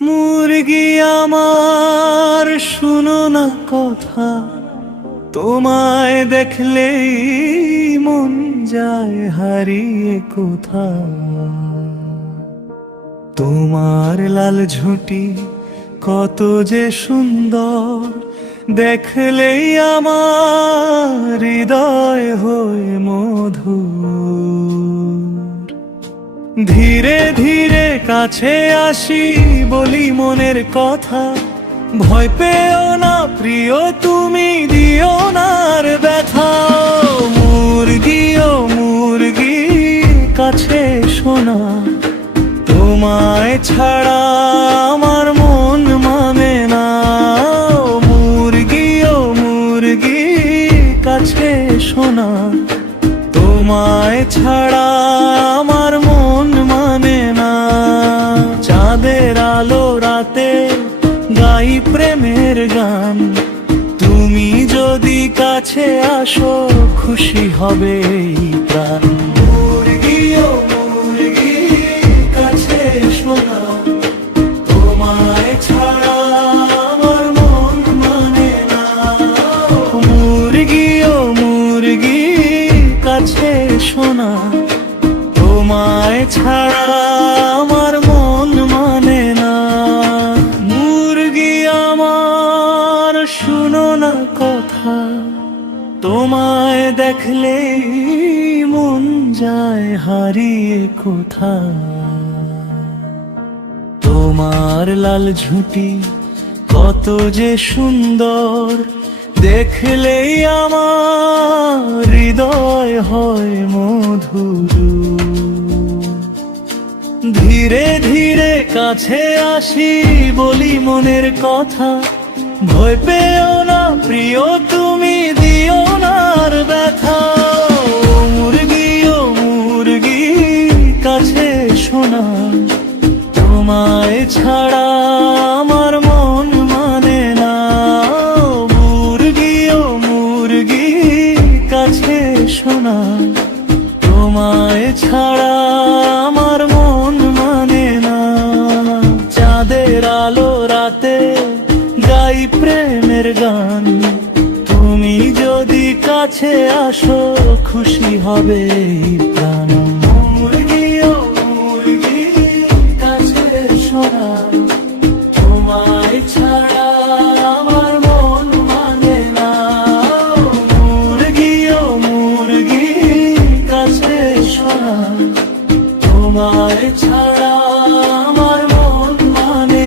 মুরগি আমার শুনো না কথা, তোমায় দেখলেই মন যায় হারিয়ে কোথা। তোমার লাল ঝুঁটি কত যে সুন্দর, দেখলেই আমার হৃদয় হয় মধুর। ধীরে ধীরে কাছে আসি, বলি মনের কথা, ভয় পেও না প্রিয় তুমি, দিও না আর ব্যথা। মুরগি ও মুরগি কাছে শোনা, তোমায় ছাড়া আমার মন মানে না। মুরগি ও মুরগি কাছে শোনা, তোমায় ছাড়া আমার মন মানে না। চাঁদের আলো রাতে গাই প্রেমের গান, তুমি যদি কাছে আসো খুশি হবে এই প্রাণ। মুরগি ও মুরগি কাছে শোনা, তোমায় ছাড়া আমার মন মানে না। মুরগি ও মুরগি কাছে শোনা, তোমায় ছাড়া আমার মন মানে না। মুরগি আমার শুনো না কথা, তোমায় দেখলেই মন যায় হারিয়ে কোথা। তোমার লাল ঝুঁটি কত যে সুন্দর, দেখলেই আমার হৃদয় হয় মধুর। ধীরে ধীরে কাছে আসি, বলি মনের কথা, ভয় পেও না প্রিয় তুমি, দিও না আর ব্যথা। মুরগি ও মুরগি কাছে শোনা, তোমায় ছাড়া আমার মন মানে না। মুরগি ও মুরগি কাছে শোনা, তোমায় ছাড়া আমার মন মানে না। চাঁদের আলো রাতে গাই প্রেমের গান, তুমি যদি কাছে আসো খুশি হবে এই প্রাণ। মুরগি ও মুরগি কাছে শোনা, তোমায় ছাড়া